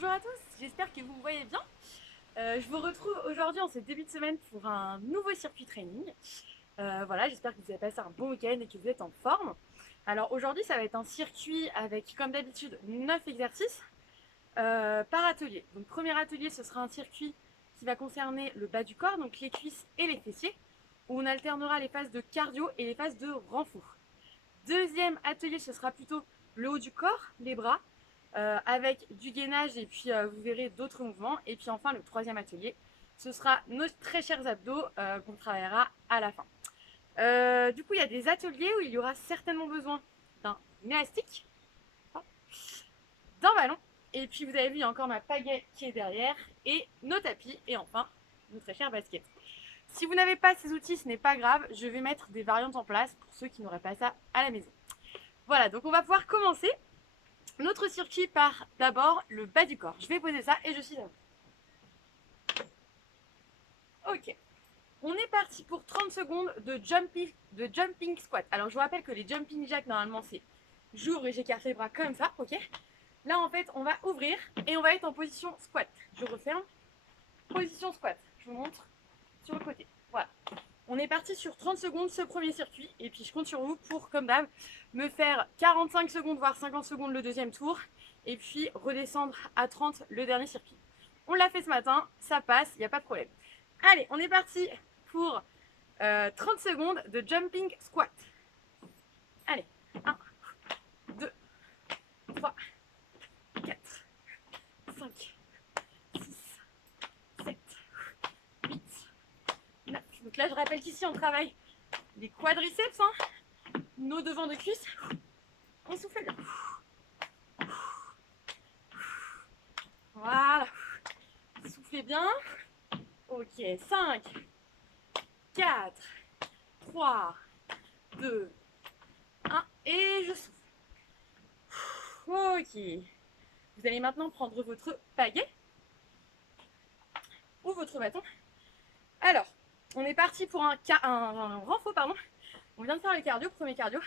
Bonjour à tous, j'espère que vous me voyez bien. Je vous retrouve aujourd'hui en ce début de semaine pour un nouveau circuit training. Voilà, j'espère que vous avez passé un bon week-end et que vous êtes en forme. Alors aujourd'hui, ça va être un circuit avec, comme d'habitude, 9 exercices par atelier. Donc premier atelier, ce sera un circuit qui va concerner le bas du corps, donc les cuisses et les fessiers, où on alternera les phases de cardio et les phases de renfort. Deuxième atelier, ce sera plutôt le haut du corps, les bras, avec du gainage et puis vous verrez d'autres mouvements. Et puis enfin, le troisième atelier, ce sera nos très chers abdos qu'on travaillera à la fin. Du coup, il y a des ateliers où il y aura certainement besoin d'un élastique, d'un ballon. Et puis vous avez vu, il y a encore ma pagaie qui est derrière et nos tapis. Et enfin, nos très chers baskets. Si vous n'avez pas ces outils, ce n'est pas grave. Je vais mettre des variantes en place pour ceux qui n'auraient pas ça à la maison. Voilà, donc on va pouvoir commencer notre circuit par d'abord le bas du corps. Je vais poser ça et je suis à vous. Ok. On est parti pour 30 secondes de jumping squat. Alors je vous rappelle que les jumping jacks, normalement, c'est j'ouvre et j'écarte les bras comme ça, ok. Là, en fait, on va ouvrir et on va être en position squat. Je referme. Position squat. Je vous montre sur le côté. Voilà. On est parti sur 30 secondes ce premier circuit et puis je compte sur vous pour, comme d'hab, me faire 45 secondes voire 50 secondes le deuxième tour et puis redescendre à 30 le dernier circuit. On l'a fait ce matin, ça passe, il n'y a pas de problème. Allez, on est parti pour 30 secondes de jumping squat. Allez, 1, 2, 3, 4, 5, 6, 7, 8, 9. Donc là, je rappelle qu'ici, on travaille les quadriceps, hein, nos devants de cuisse. On souffle bien. Voilà. Soufflez bien. Ok, 5, 4, 3, 2, 1. Et je souffle. Ok. Vous allez maintenant prendre votre pagaie ou votre bâton. Alors, on est parti pour un renfort, pardon. On vient de faire le cardio, premier cardio.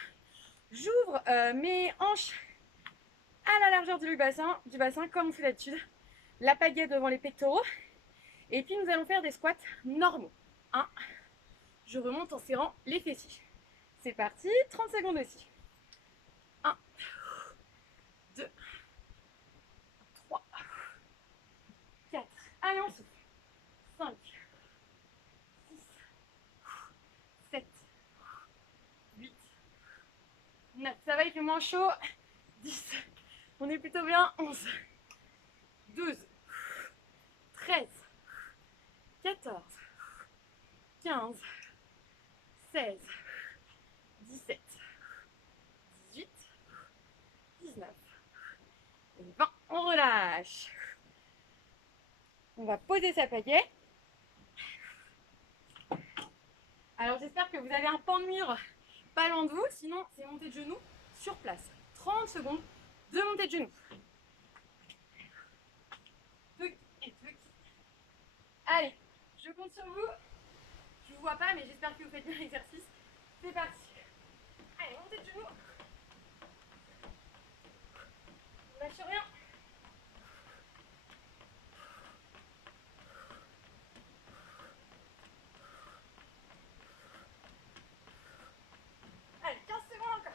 J'ouvre mes hanches à la largeur du bassin comme on fait d'habitude. La pagaie devant les pectoraux. Et puis nous allons faire des squats normaux. 1. Je remonte en serrant les fessiers. C'est parti, 30 secondes aussi. 1, 2, 3, 4. Allez, on souffle. 5, 6, 7, 8, 9. Ça va, il fait moins chaud. 10. On est plutôt bien. 11, 12, 13, 14, 15, 16, 17, 18, 19 et 20. On relâche. On va poser sa pagaie. Alors j'espère que vous avez un pan de mur pas loin de vous, sinon c'est montée de genoux sur place. 30 secondes de montée de genoux. Allez, je compte sur vous. Je vous vois pas, mais j'espère que vous faites bien l'exercice. C'est parti. Allez, montée de genoux. On lâche rien. Allez, 15 secondes encore.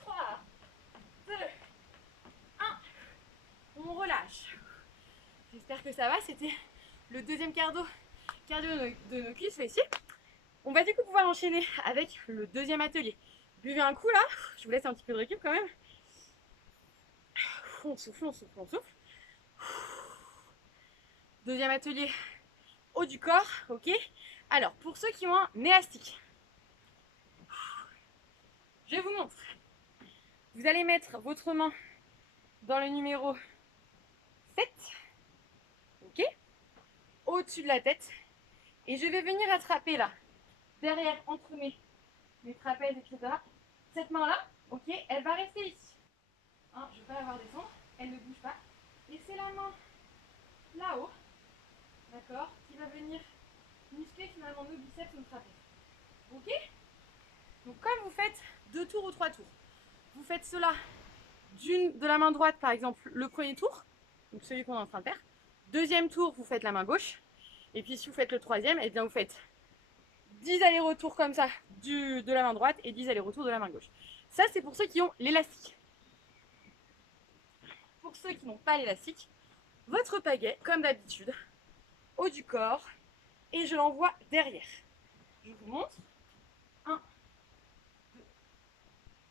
Trois, deux, un. On relâche. J'espère que ça va. C'était le deuxième cardio de nos cuisses fessiers. On va du coup pouvoir enchaîner avec le deuxième atelier. Buvez un coup là. Je vous laisse un petit peu de récup quand même. On souffle, on souffle, on souffle. Deuxième atelier, haut du corps, ok. Alors, pour ceux qui ont un élastique, je vous montre. Vous allez mettre votre main dans le numéro 7, ok, au-dessus de la tête. Et je vais venir attraper là, derrière, entre mes trapèzes, etc. Cette main-là, ok, elle va rester ici. Hein, je ne vais pas la voir descendre, elle ne bouge pas. Et c'est la main là-haut, d'accord, qui va venir muscler finalement nos biceps, nos trapèzes. Ok? Donc comme vous faites 2 tours ou 3 tours, vous faites cela de la main droite par exemple le premier tour, donc celui qu'on est en train de faire. Deuxième tour, vous faites la main gauche. Et puis si vous faites le troisième, eh bien vous faites 10 allers-retours comme ça de la main droite et 10 allers-retours de la main gauche. Ça c'est pour ceux qui ont l'élastique. Pour ceux qui n'ont pas l'élastique, votre pagaie, comme d'habitude, haut du corps, et je l'envoie derrière. Je vous montre. 1, 2,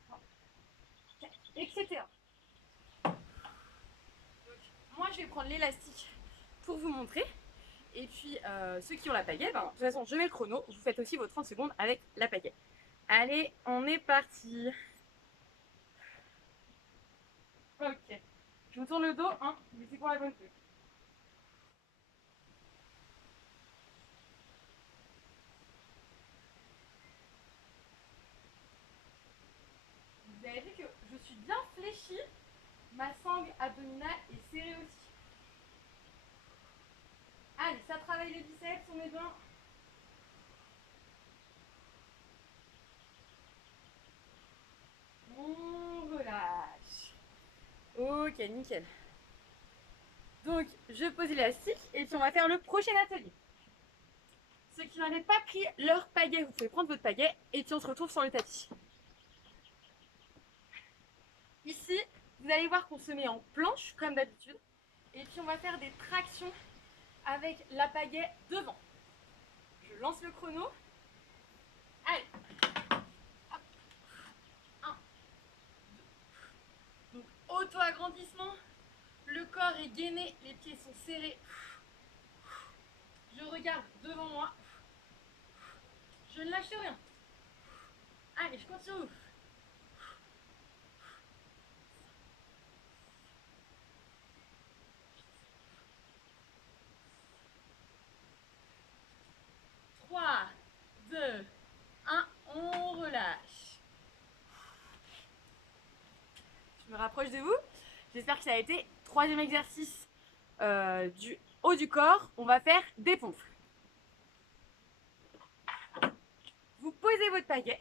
3, 4, etc. Donc, moi, je vais prendre l'élastique pour vous montrer. Et puis, ceux qui ont la pagaie, de toute façon, je mets le chrono. Vous faites aussi vos 30 secondes avec la pagaie. Allez, on est parti. Ok. Je vous tourne le dos, hein, mais c'est pour la bonne chose. Vous avez vu que je suis bien fléchie. Ma sangle abdominale est serrée aussi. Allez, ça travaille les biceps, on est bien. On relâche. Ok, nickel. Donc, je pose l'élastique et puis on va faire le prochain atelier. Ceux qui n'avaient pas pris leur pagaie, vous pouvez prendre votre pagaie et puis on se retrouve sur le tapis. Ici, vous allez voir qu'on se met en planche, comme d'habitude. Et puis on va faire des tractions avec la pagaie devant. Je lance le chrono. Allez. Hop. 1, 2. Donc, auto-agrandissement. Le corps est gainé, les pieds sont serrés. Je regarde devant moi. Je ne lâche rien. Allez, je continue. Trois, 2, 1, on relâche. Je me rapproche de vous. J'espère que ça a été. Troisième exercice du haut du corps. On va faire des pompes. Vous posez votre pagaie.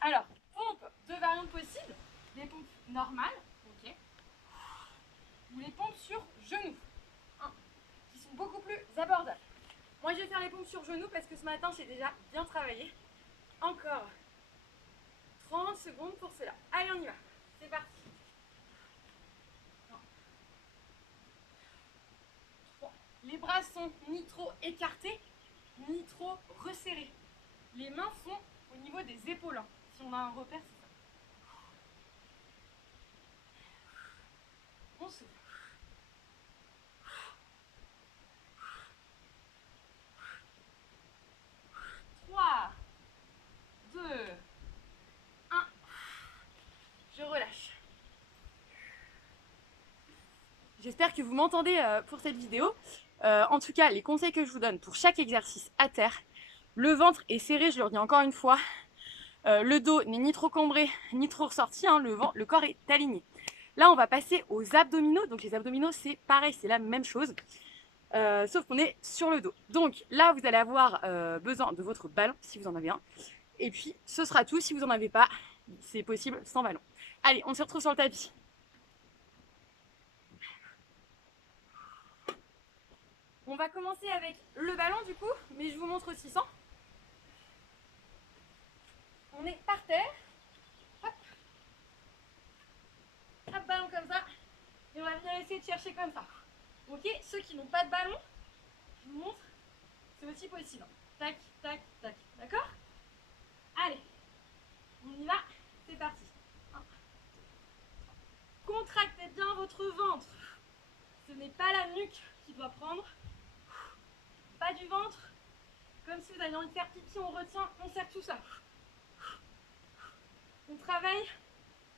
Alors, pompes, deux variantes possibles. Les pompes normales, ok, ou les pompes sur genoux, qui sont beaucoup plus abordables. Moi, je vais faire les pompes sur genoux parce que ce matin, j'ai déjà bien travaillé. Encore 30 secondes pour cela. Allez, on y va. C'est parti. 1, 3. Les bras sont ni trop écartés, ni trop resserrés. Les mains sont au niveau des épaules. Si on a un repère, c'est ça. On souffle. 3, 2, 1. Je relâche. J'espère que vous m'entendez pour cette vidéo. En tout cas, les conseils que je vous donne pour chaque exercice à terre, le ventre est serré, je le redis encore une fois. Le dos n'est ni trop cambré, ni trop ressorti, hein, le corps est aligné. Là, on va passer aux abdominaux. Donc les abdominaux, c'est pareil, c'est la même chose. Sauf qu'on est sur le dos. Donc là, vous allez avoir besoin de votre ballon, si vous en avez un. Et puis, ce sera tout. Si vous n'en avez pas, c'est possible sans ballon. Allez, on se retrouve sur le tapis. On va commencer avec le ballon du coup, mais je vous montre aussi sans. On est par terre. Hop. Hop, ballon comme ça. Et on va venir essayer de chercher comme ça. Ok, ceux qui n'ont pas de ballon, je vous montre, c'est aussi possible. Tac, tac, tac. D'accord? Allez, on y va. C'est parti. 1, 2, 3. Contractez bien votre ventre. Ce n'est pas la nuque qui doit prendre. Pas du ventre. Comme si vous aviez envie de faire pipi, on retient, on serre tout ça. On travaille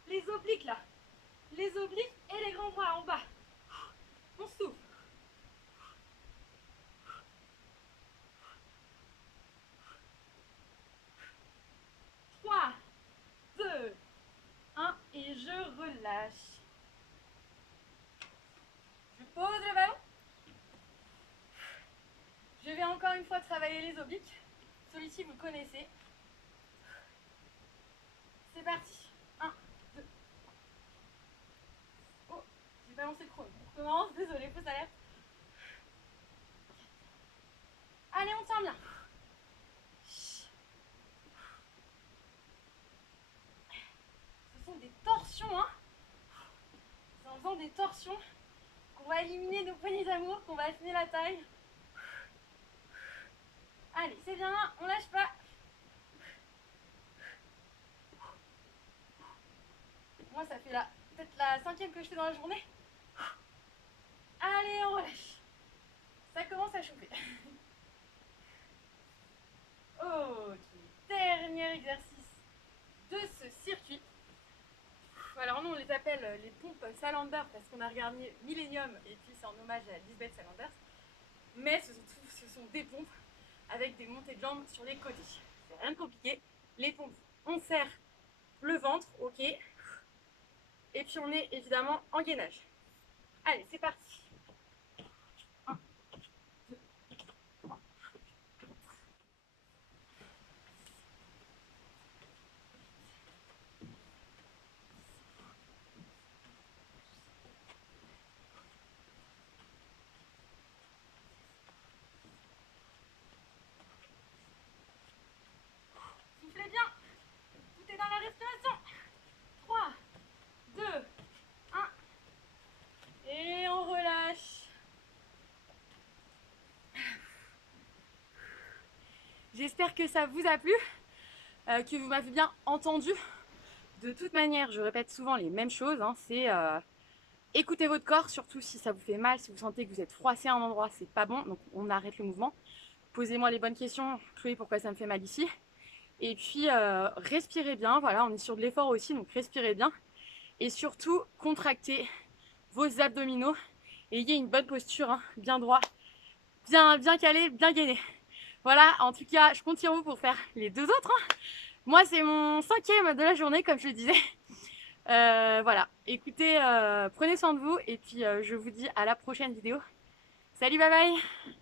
les obliques là. Les obliques et les grands bras en bas. On souffle. 3, 2, 1 et je relâche. Je pose le encore une fois travailler les obliques. Celui-ci, vous le connaissez. C'est parti. 1, 2. Oh, j'ai pas lancé le chrono. On recommence, désolé, fausse alerte. Allez, on tient bien. Ce sont des torsions, hein. C'est en faisant des torsions qu'on va éliminer nos poignées d'amour, qu'on va affiner la taille. Allez, c'est bien, on lâche pas. Moi, ça fait peut-être la 5e que je fais dans la journée. Allez, on relâche. Ça commence à chauffer. Ok, dernier exercice de ce circuit. Alors nous, on les appelle les pompes Salander parce qu'on a regardé Millennium et puis c'est en hommage à Lisbeth Salander. Mais ce sont des pompes avec des montées de jambes sur les côtés. C'est rien de compliqué. Les pompes, on serre le ventre, ok. Et puis on est évidemment en gainage. Allez, c'est parti. 1, 2, 3. Soufflez bien. Tout est dans la respiration. 3, 2, 1. Et on relâche. J'espère que ça vous a plu, que vous m'avez bien entendu. De toute manière, je répète souvent les mêmes choses, hein, c'est écoutez votre corps, surtout si ça vous fait mal, si vous sentez que vous êtes froissé à un endroit, c'est pas bon, donc on arrête le mouvement. Posez-moi les bonnes questions, Chloé, pourquoi ça me fait mal ici. Et puis respirez bien, voilà, on est sur de l'effort aussi, donc respirez bien. Et surtout, contractez vos abdominaux et ayez une bonne posture, hein, bien droit, bien calé, bien gainé. Voilà, en tout cas, je compte sur vous pour faire les 2 autres. Hein. Moi, c'est mon 5e de la journée, comme je le disais. Voilà, écoutez, prenez soin de vous et puis je vous dis à la prochaine vidéo. Salut, bye bye!